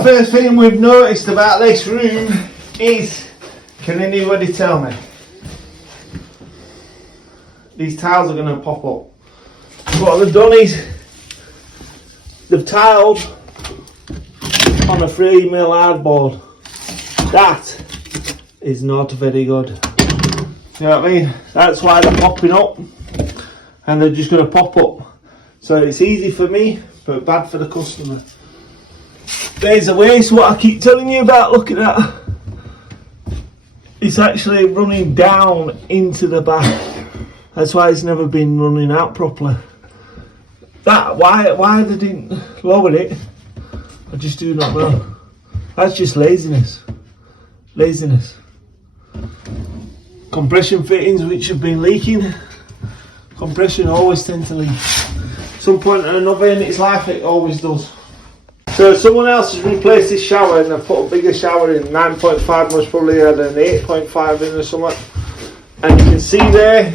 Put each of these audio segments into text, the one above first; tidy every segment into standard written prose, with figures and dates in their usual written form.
The first thing we've noticed about this room is, can anybody tell me? These tiles are going to pop up. What they've done is, they've tiled on a 3mm hardboard. That is not very good. You know what I mean? That's why they're popping up, and they're just going to pop up. So it's easy for me, but bad for the customer. There's a waste, what I keep telling you about, look at that. It's actually running down into the back. That's why it's never been running out properly. That, why they didn't lower it, I just do not know. That's just laziness. Laziness. Compression fittings which have been leaking. Compression always tends to leak. Some point or another in its life it always does. So someone else has replaced this shower and they've put a bigger shower in. 9.5 most probably had an 8.5 in or something. And you can see there,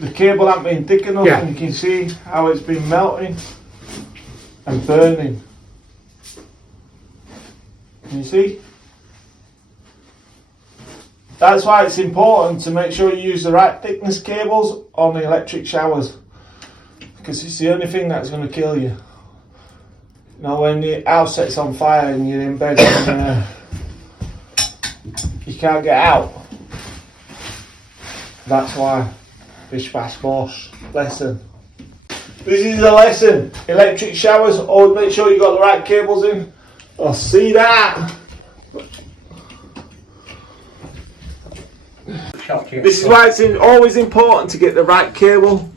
the cable hasn't been thick enough, and you can see how it's been melting and burning. Can you see? That's why it's important to make sure you use the right thickness cables on the electric showers, because it's the only thing that's going to kill you. Now when the house sets on fire and you're in bed and you can't get out, that's why. Bish bash bosh. Lesson. This is a lesson. Electric showers, always make sure you got the right cables in. I'll see that. This is why it's always important to get the right cable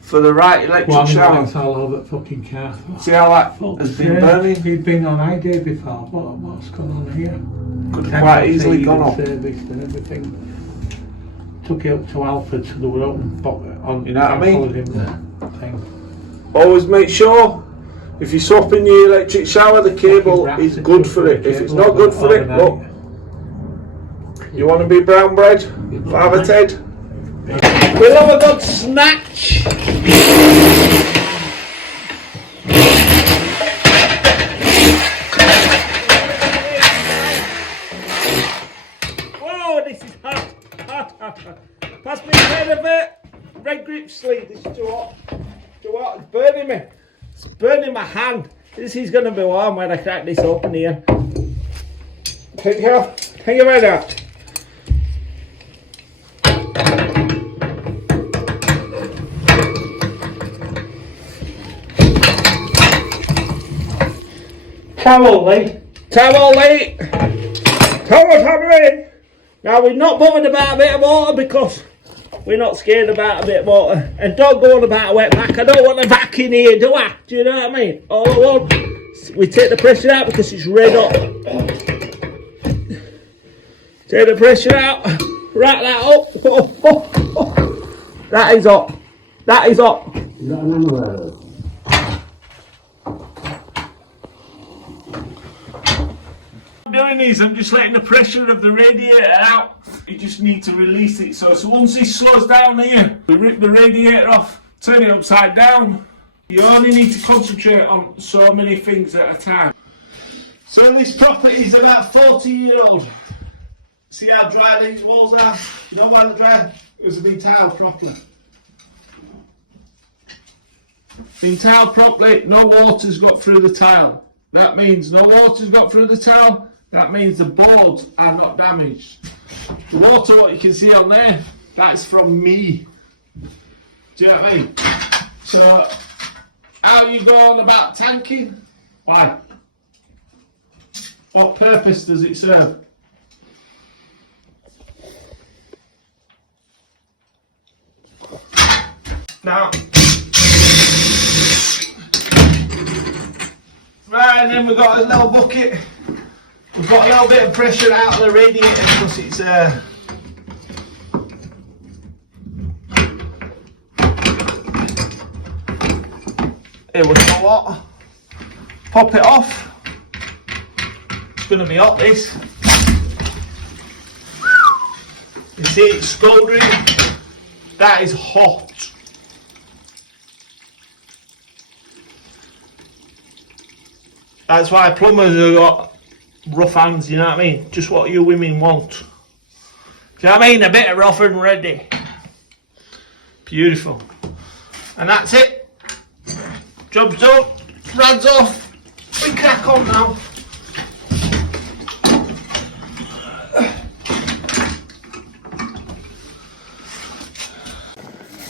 for the right electric shower. It's all over the fucking car. See how that has been burning? You've been on ID before. What's going on here? Could have quite easily gone off. Service and everything. Took it up to Alfred so they were open on. You know what I mean? Always make sure if you're swapping your electric shower, the cable is good for it. If it's not good for it, look. You want to be brown bread? Father Ted? We'll have a good snatch. Oh, this is hot. Pass me a pen of it. Red grip sleeve. This is too hot. Too hot. It's burning me. It's burning my hand. This is going to be warm when I crack this open here. Take your head out. Towel, Lee. Towel, Lee. Towel, Lee. Now, we're not bothered about a bit of water because we're not scared about a bit of water. And don't go on about a wet vac. I don't want a vac in here, do I? Do you know what I mean? All I want, we take the pressure out because it's red hot. Take the pressure out. Right that up. Oh, oh, oh. That is hot. That is hot. You got a number there? Doing is I'm just letting the pressure of the radiator out. You just need to release it. So once it slows down here, we rip the radiator off, turn it upside down. You only need to concentrate on so many things at a time. So this property is about 40-year-old. See how dry these walls are? You know why they're dry? Because they've been tiled properly. Been tiled properly, no water's got through the tile. That means no water's got through the tile. That means the boards are not damaged. The water, what you can see on there, that's from me. Do you know what I mean? So, how you go on about tanking? Why? What purpose does it serve? Now, right, and then we've got a little bucket. We've got a little bit of pressure out of the radiator because it's it was so hot. Pop it off. It's going to be hot, this. You see it's sputtering. That is hot. That's why plumbers have got rough hands, you know what I mean? Just what you women want. Do you know what I mean? A bit of rough and ready. Beautiful. And that's it. Job's done. Rad's off. We crack on now.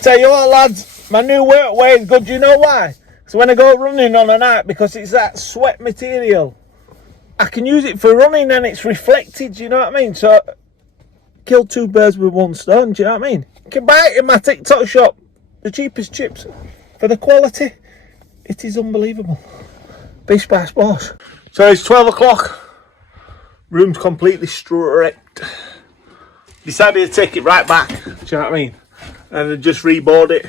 Tell you what, lads, my new workwear is good. Do you know why? So when I go running on a night, because it's that sweat material, I can use it for running and it's reflected, do you know what I mean? So, kill two birds with one stone, do you know what I mean? You can buy it in my TikTok shop, the cheapest chips. For the quality, it is unbelievable. Beast by boss. So it's 12 o'clock, room's completely wrecked. Decided to take it right back, do you know what I mean? And I just reboard it.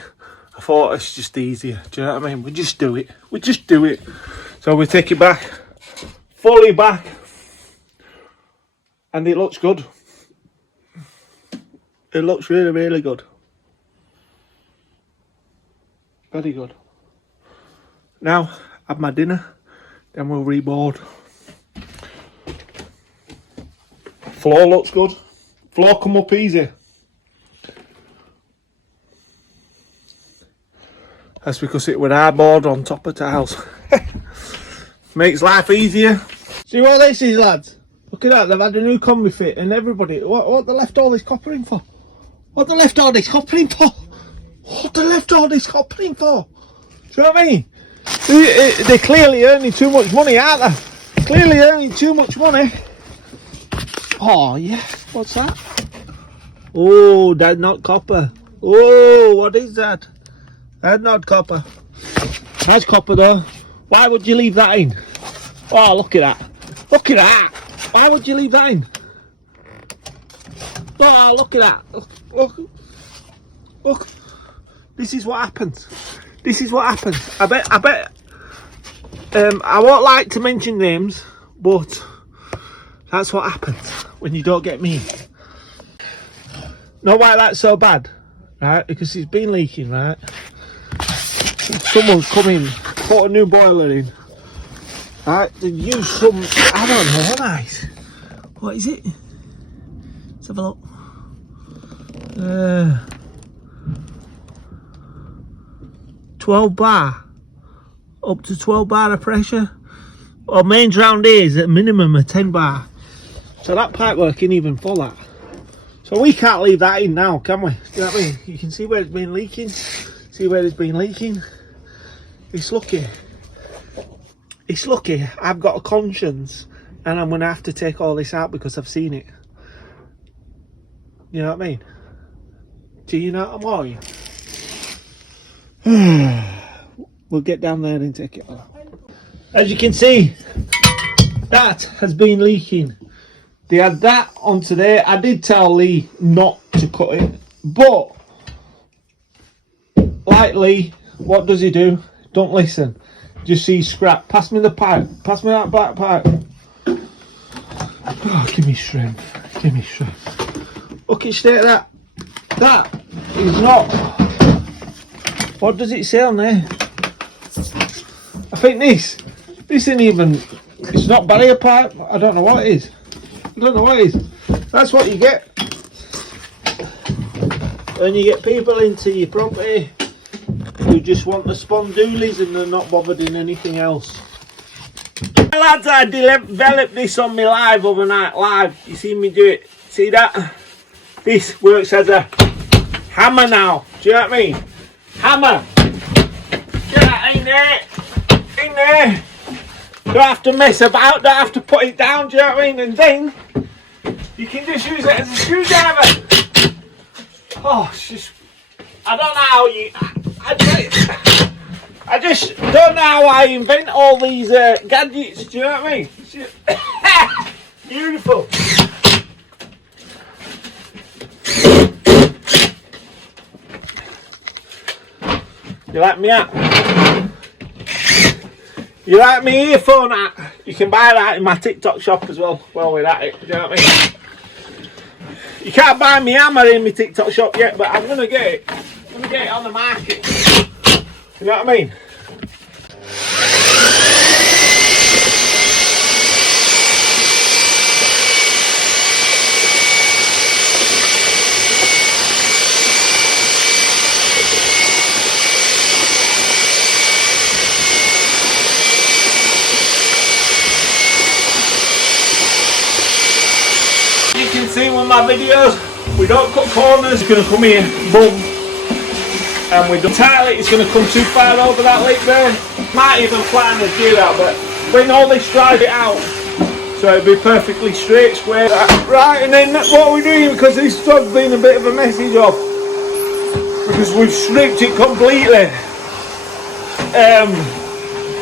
I thought it's just easier, do you know what I mean? We just do it, So we take it back, fully back, and it looks good. It looks really, really good. Very good. Now, have my dinner, then we'll reboard. Floor looks good. Floor come up easy. That's because it was hardboard on top of tiles. Makes life easier. See what this is, lads? Look at that, they've had a new combi fit and everybody. What they left all this copper in for? What they left all this copper in for? What they left all this copper in for? Do you know what I mean? They're clearly earning too much money, aren't they? Clearly earning too much money. Oh, yeah. What's that? Oh, that's not copper. Oh, what is that? That's not copper. That's copper though. Why would you leave that in? Oh, look at that. Look at that. Why would you leave that in? Oh, look at that. Look. This is what happens. This is what happens. I bet. I won't like to mention names, but that's what happens when you don't get me. Know why that's so bad? Right? Because it's been leaking, right? Someone's come in, put a new boiler in. Right? They use some, I don't know, nice. What is it? Let's have a look. 12 bar. Up to 12 bar of pressure. Well, mains round here is at minimum a 10 bar. So that pipe work ain't even full that. So we can't leave that in now, can we? Do you know what I mean? You can see where it's been leaking. See where it's been leaking. It's lucky. It's lucky I've got a conscience and I'm going to have to take all this out because I've seen it. You know what I mean? Do you know what I'm saying? We'll get down there and take it out. As you can see, that has been leaking. They had that on today. I did tell Lee not to cut it, but like Lee, what does he do? Don't listen. Just see scrap. Pass me the pipe. Pass me that back pipe. Oh, give me strength. Give me strength. Look at state of that. That is not. What does it say on there? I think this ain't even. It's not barrier pipe. I don't know what it is. I don't know what it is. That's what you get when you get people into your property who just want the spondoolies and they're not bothered in anything else. Lads, I developed this on my live overnight live. You see me do it? See that? This works as a hammer now. Do you know what I mean? Hammer. Get that in there. In there. Don't have to mess about. Don't have to put it down. Do you know what I mean? And then you can just use it as a screwdriver. Oh, it's just. I don't know how you. I just don't know how I invent all these gadgets. Do you know what I mean? Beautiful. You like me app? You like me earphone app? You can buy that in my TikTok shop as well. While we're at it, do you know what I mean? You can't buy me hammer in my TikTok shop yet, but I'm gonna get it. I'm gonna get it on the market. You know what I mean? seen with my videos, we don't cut corners. It's going to come here, boom, and we don't tile it. It's going to come too far over that lip there. Might even plan to do that, but when all this drive it out, so it'll be perfectly straight, square. Right, and then what we're doing, because this stuff's been a bit of a messy job, because we've stripped it completely.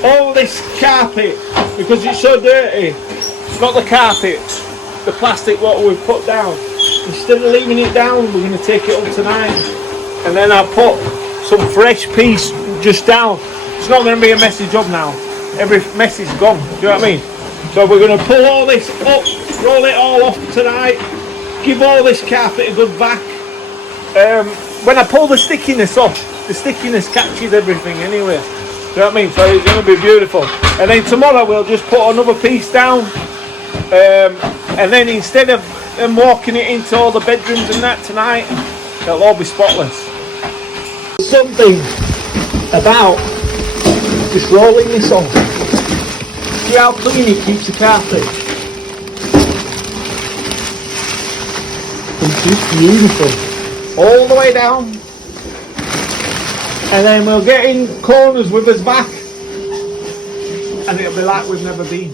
All this carpet, because it's so dirty, it's not the carpet, the plastic what we've put down. Instead of leaving it down, we're going to take it up tonight, and then I'll put some fresh piece just down. It's not going to be a messy job now. Every mess is gone, do you know what I mean? So we're going to pull all this up, roll it all off tonight, give all this carpet a good vac. When I pull the stickiness off, the stickiness catches everything anyway. Do you know what I mean? So it's going to be beautiful. And then tomorrow we'll just put another piece down. And then instead of walking it into all the bedrooms and that tonight, it'll all be spotless. Something about just rolling this off. See how clean it keeps the carpet. It's just beautiful. All the way down. And then we'll get in corners with us back. And it'll be like we've never been.